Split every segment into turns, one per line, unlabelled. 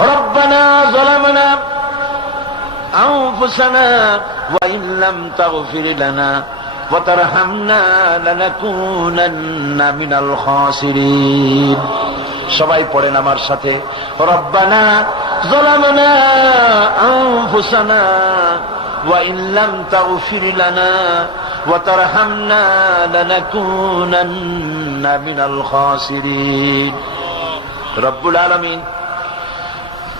ربنا ظلمنا أنفسنا وإن لم تغفر لنا وترحمنا لنكونن من الخاسرين সবাই পড়েন আমার সাথে রব্বানা ظلمنا أنفسنا وإن لم تغفر لنا وترحمنا لنكونن من الخاسرين رب العالمين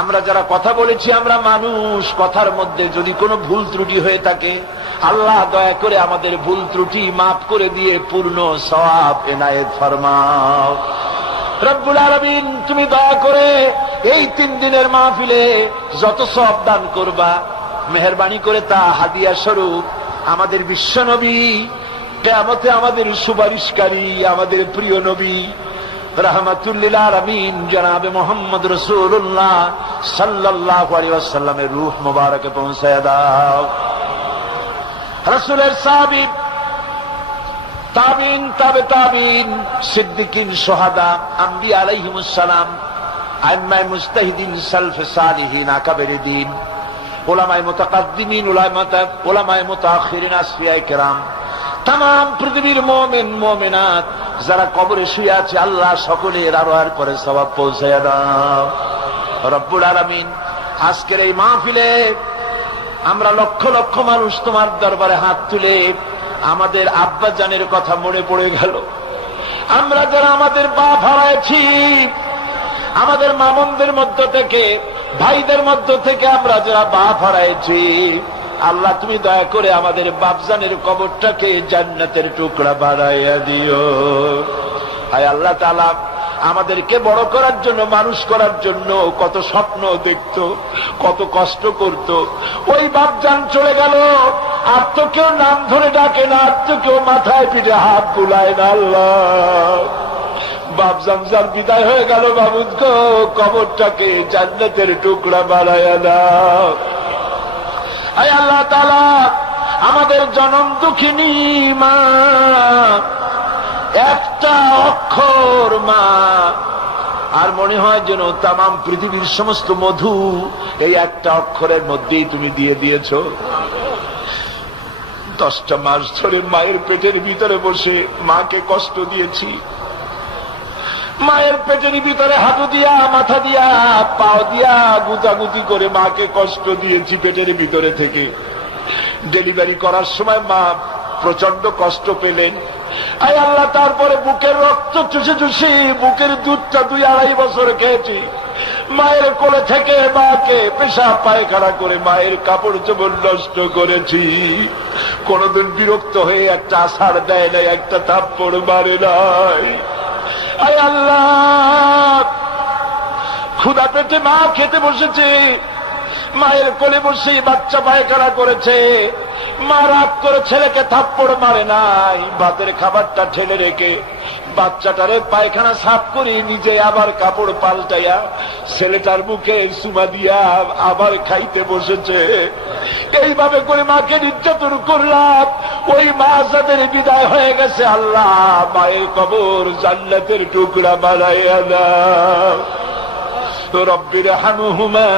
আমরা যারা কথা বলেছি, আমরা মানুষ, কথার মধ্যে যদি কোনো ভুল ত্রুটি হয়ে থাকে, আল্লাহ দয়া করে আমাদের ভুল ত্রুটি মাফ করে দিয়ে পূর্ণ সওয়াব এনায়েত ফরমাও। রব্বুল আলমিন, তুমি দয়া করে এই তিন দিনের মাহফিলে যত সব দান করবা, মেহরবানি করে তা হাদিয়া স্বরূপ আমাদের বিশ্ব নবী কেমতে আমাদের সুপারিশকারী, আমাদের প্রিয় নবী রহমতুল্লিল আমিন জনাবে মোহাম্মদ রসুল্লাহ সাল্লাহ আলিয়াসাল্লামের রুহ মুবারকে পৌঁছায় দাও। রসুলের সাবিব তাবিন, তাবে তাবিন, সিদ্দিকিন, সোহাদা আম্বি আলাইহিমুসালাম আইম্মাই মুস্তাহিদিন সালফে সালিহিন, আকাবের দিন, ওলামায় মোতাকাদ্দিমিন, ওলামায় মোতাখিরিন, আসফিয়ায় কেরাম তাম পৃথিবীর মোমেন মোমেনাথ যারা কবরে শুয়ে আছে, আল্লাহ সকলের আরও আর করে সবাব পৌঁছায় দাও। রব্বুল আলমিন, আজকের এই মাহফিলে আমরা লক্ষ লক্ষ মানুষ তোমার দরবারে হাত তুলে আমাদের আব্বা জানের কথা মনে পড়ে গেল। আমরা যারা আমাদের বাপ হারাইছি আমাদের মামনদের মধ্য থেকে, ভাইদের মধ্য থেকে আমরা যারা বাপ হারাইছি আল্লাহ তুমি দয়া করে আমাদের বাপজানের কবরটাকে জান্নাতের টুকরা বাড়াইয়া দিও। আয় আল্লাহ তালা আমাদেরকে বড় করার জন্য, মানুষ করার জন্য কত স্বপ্ন দেখত, কত কষ্ট করত। ওই বাপজান চলে গেল, আর তো কেউ নাম ধরে ডাকে না, আর তো কেউ মাথায় পিঠে হাত বুলায় না, আল্লাহ। বাপ জামজার বিদায় হয়ে গেল, বাবুদ কবরটাকে জান্নাতের টুকরা বাড়াইয়া দাও। আয় আল্লাহ তালা আমাদের জনম দুঃখিনী মা। একটা অক্ষর, মা। আর মনে হয় যেন তাম পৃথিবীর সমস্ত মধু এই একটা অক্ষরের মধ্যেই তুমি দিয়ে দিয়েছ। দশটা মাস ধরে মায়ের পেটের ভিতরে বসে মাকে কষ্ট দিয়েছি। মায়ের পেটের ভিতরে হাঁটু দিয়া, মাথা দিয়া, পাও দিয়া গুতাগুতি করে মাকে কষ্ট দিয়েছি পেটের ভিতরে থেকে। ডেলিভারি করার সময় মা প্রচণ্ড কষ্ট পেলেন। আই আল্লাহ, তারপরে বুকের রক্ত চুষে চুষে বুকের দুধটা দুই আড়াই বছর খেয়েছি। মায়ের কোলে থেকে মাকে পেশা পায়খানা করে মায়ের কাপড় চোপড় নষ্ট করেছি। কোনদিন বিরক্ত হয়ে একটা আষাঢ় দেয় নাই, একটা থাপ্পড় মারে নাই। আয় আল্লাহ ক্ষুদা পেটে মা খেতে বসেছে। মায়ের কোলে বসে বাচ্চা পায়খানা করেছে। মা রাগ করে ছেলেকে থাপ্পড় মারে নাই। ভাতের খাবারটা ঠেলে রেখে বাচ্চাটারে পায়খানা সাফ করে নিজে আবার কাপড় পাল্টাইয়া ছেলেটার মুখে সুমা দিয়া আবার খাইতে বসেছে। এইভাবে করে মাকে নির্যাতন করলাম। ওই মা যাদের বিদায় হয়ে গেছে আল্লাহ। মায়ের কবর জান্নাতের টুকরা বানাইয়া দাও। রব্বির হানুহুমা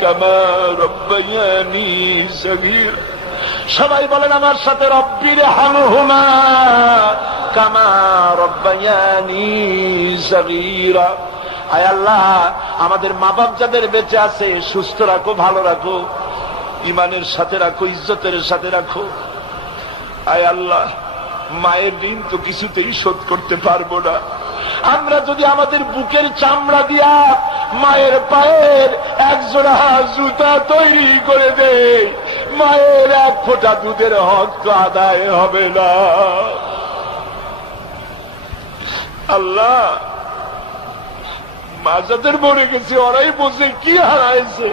কামা রব্বায়ানি সগীর। সবাই বলেন আমার সাথে, রব্বির হানুহুমা কামা রব্বায়ানি সগীরা। আয় আল্লাহ, আমাদের মা বাপ যাদের বেঁচে আছে, সুস্থ রাখো, ভালো রাখো ইমানের সাথে রাখো, ইজ্জতের সাথে রাখো। আয় আল্লাহ, মায়ের ঋণ তো কিছুতেই শোধ করতে পারব না। আমরা যদি আমাদের বুকের চামড়া দিয়া মায়ের পায়ের একজোড়া জুতা তৈরি করে দে মায়ের এক ফোঁটা দুধের হক তো আদায় হবে না। আল্লাহ, মা যাদের মরে গেছে, ওরাই বসে কি হারাইছে?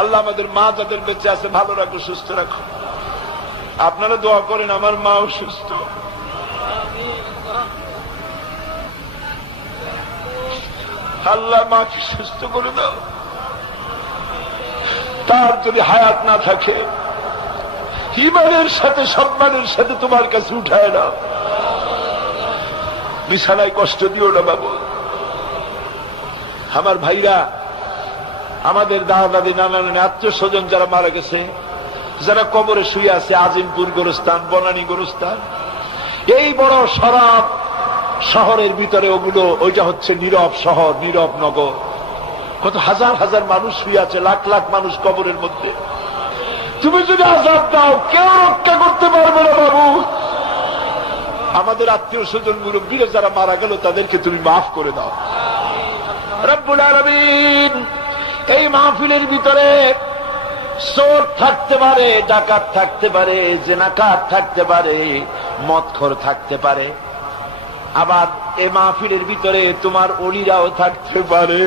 আল্লাহ আমাদের মা যাদের বেঁচে আছে, ভালো রাখো, সুস্থ রাখো। আপনারা দোয়া করেন, আমার মাও সুস্থ। আল্লাহ, মাকে সুস্থ করে দাও। তার যদি হায়াত না থাকে, ইমানের সাথে সম্মানের সাথে তোমার কাছে উঠায় না। বিছানায় কষ্ট দিও না বাবু। আমার ভাইরা, আমাদের দাদা দাদি নানা নানি আত্মীয় স্বজন যারা মারা গেছে, যারা কবরে শুয়ে আছে, আজিমপুর গোরস্থান, বনানী গোরস্থান, এই বড় সরাব শহরের ভিতরে ওগুলো, ওইটা হচ্ছে নীরব শহর, নীরব নগর। কত হাজার হাজার মানুষ শুয়ে আছে, লাখ লাখ মানুষ কবরের মধ্যে। তুমি যদি আজাদ দাও, কেউ রক্ষা করতে পারবে না বাবু। আমাদের আত্মীয় স্বজন মুরব্বীরা যারা মারা গেল, তাদেরকে তুমি মাফ করে দাও। রব্বুল আলমিন, এই মাহফিলের ভিতরে চোর থাকতে পারে, ডাকাত থাকতে পারে জেনাকাত থাকতে পারে, মদখর থাকতে পারে। আবার এ মাহফিলের ভিতরে তোমার অলিরাও থাকতে পারে।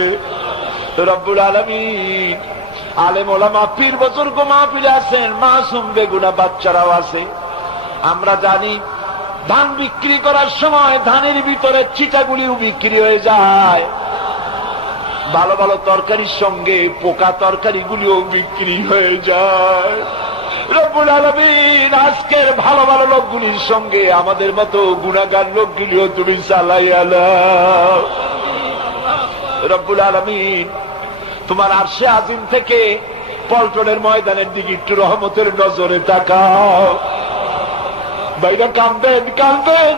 রব্বুল আলমিন। আলেম ওলামা, পীর বছর মাহফিলে আছেন মাসুম বেগুনা বাচ্চারাও আছে আমরা জানি, ধান বিক্রি করার সময় ধানের ভিতরে চিটাগুলিও বিক্রি হয়ে যায়। ভালো ভালো তরকারির সঙ্গে পোকা তরকারিগুলিও বিক্রি হয়ে যায়। রব্বুল আলমিন, আজকের ভালো ভালো লোকগুলির সঙ্গে আমাদের মতো গুণাগার লোকগুলিও তুমি চালাই আলাও রব্বুল আলমিন, তোমার আরশে আজিম থেকে পল্টনের ময়দানের দিকে একটু রহমতের নজরে তাকাও। বাইরে কামবেন কামবেন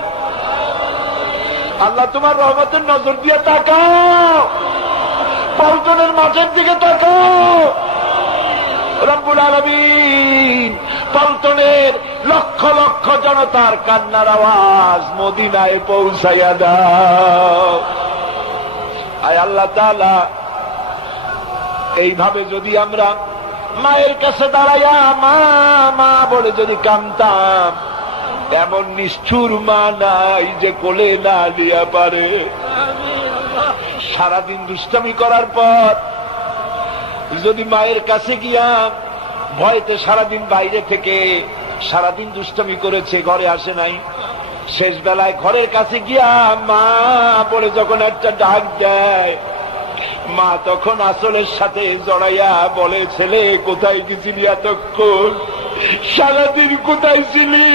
আল্লাহ তোমার রহমতের নজর দিয়ে তাকাও। পল্টনের মাঠের দিকে তাকাও। রব্বুল আলমিন, পল্টনের লক্ষ লক্ষ জনতার কান্নার আওয়াজ মদিনায় পৌঁছাইয়া দাও। আয় আল্লাহ তালা এইভাবে যদি আমরা মায়ের কাছে দাঁড়াইয়া মা মা বলে যদি কামতাম এমন নিষ্ঠুর মা নাই যে কোলে না দিয়া পারে। সারাদিন দুষ্টামি করার পর যদি মায়ের কাছে গিয়া ভয়তে সারাদিন বাইরে থেকে সারাদিন দুষ্টামি করেছে, ঘরে আসে নাই। শেষ বেলায় ঘরের কাছে গিয়া মা বলে যখন একটা ডাক দেয়, মা তখন আসলের সাথে জড়াইয়া বলে, ছেলে, কোথায় গেছিলি এতক্ষণ? সারাদিন কোথায় ছিলি?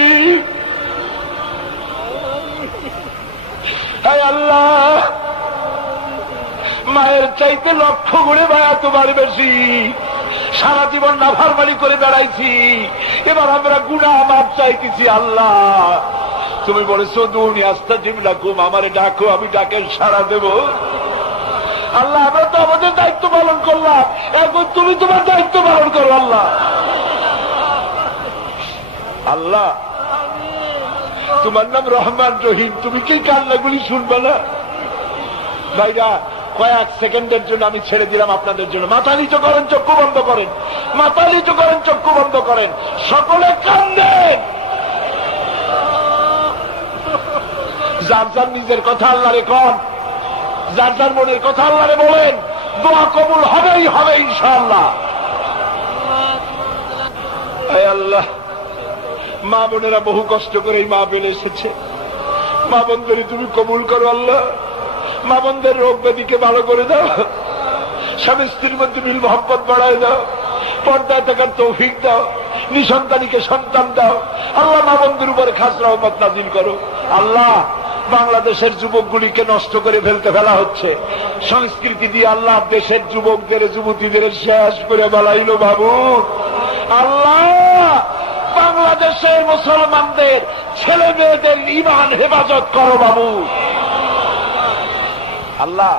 আল্লাহ, মায়ের চাইতে লক্ষ গুণে ভাইয়া তোমার বেশি। সারা জীবন নাফারমানি করে বেড়াইছি। এবার আমরা গুণা মাপ চাইতেছি, আল্লাহ। তুমি বলেছ, দুনি আস্তা জিমলা কুম আমারে ডাকো, আমি ডাকে সারা দেব। আল্লাহ, আমরা তো আমাদের দায়িত্ব পালন করলাম। এখন তুমি তোমার দায়িত্ব পালন করো, আল্লাহ। আল্লাহ, তোমার নাম রহমান রহিম। তুমি কি কান্নাগুলি শুনবে না? ভাইরা, কয়েক সেকেন্ডের জন্য আমি ছেড়ে দিলাম আপনাদের জন্য। মাথা নিচু করেন, চক্ষু বন্ধ করেন। মাথা নিচু করেন, চক্ষু বন্ধ করেন। সকলে কান্দেন। যার যার নিজের কথা আল্লাহরে কন, যার যার মনের কথা আল্লাহরে বলেন, দোয়া কবুল হবেই হবে ইনশাআল্লাহ। আল্লাহ, মা বোনেরা বহু কষ্ট করে মা পেলে এসেছে। মা বোনদেরই তুমি কবুল করো আল্লাহ। মা বোনদের রোগ ব্যাধিকে ভালো করে দাও। স্বামী স্ত্রীর মধ্যে মিল মহব্বত বাড়ায় দাও। পর্দায় থাকার তৌফিক দাও। নিঃসন্তানীকে সন্তান দাও। আল্লাহ মা বন্ধুর উপরে খাস রহমত নাজিল করো। আল্লাহ বাংলাদেশের যুবকগুলিকে নষ্ট করে ফেলতে ফেলা হচ্ছে। সংস্কৃতি দিয়ে আল্লাহ দেশের যুবকদের, যুবতীদের শেষ করে বেলাইল বাবু। আল্লাহ, বাংলাদেশের মুসলমানদের ছেলে মেয়েদের ইমান হেফাজত করো বাবু। আল্লাহ,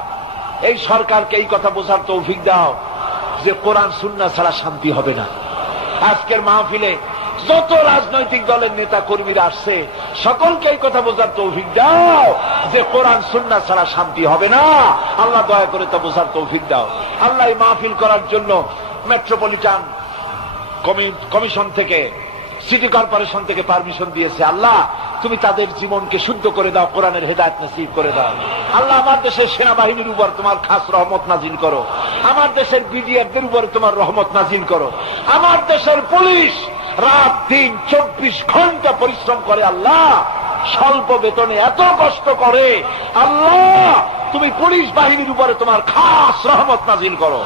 এই সরকারকে এই কথা বোঝার তৌফিক দাও যে কোরআন সুন্না ছাড়া শান্তি হবে না। আজকের মাহফিলে যত রাজনৈতিক দলের নেতা কর্মীরা আসছে, সকলকে এই কথা বোঝার তৌফিক দাও যে কোরআন সুন্না ছাড়া শান্তি হবে না। আল্লাহ দয়া করে তা বোঝার তৌফিক দাও। আল্লাহ মাহফিল করার জন্য মেট্রোপলিটন কমিশন থেকে, সিটি কর্পোরেশন থেকে পারমিশন দিয়েছে। আল্লাহ, তুমি তাদের জীবনকে শুদ্ধ করে দাও, কোরআনের হেদায়ত নসিব করে দাও। আল্লাহ, আমার দেশের সেনাবাহিনীর উপর তোমার খাস রহমত নাজিল করো। আমার দেশের বিডিআরদের উপর তোমার রহমত নাজিল করো। আমার দেশের পুলিশ রাত দিন চব্বিশ ঘণ্টা পরিশ্রম করে আল্লাহ। স্বল্প বেতনে এত কষ্ট করে, আল্লাহ, তুমি পুলিশ বাহিনীর উপরে তোমার খাস রহমত নাজিল করো।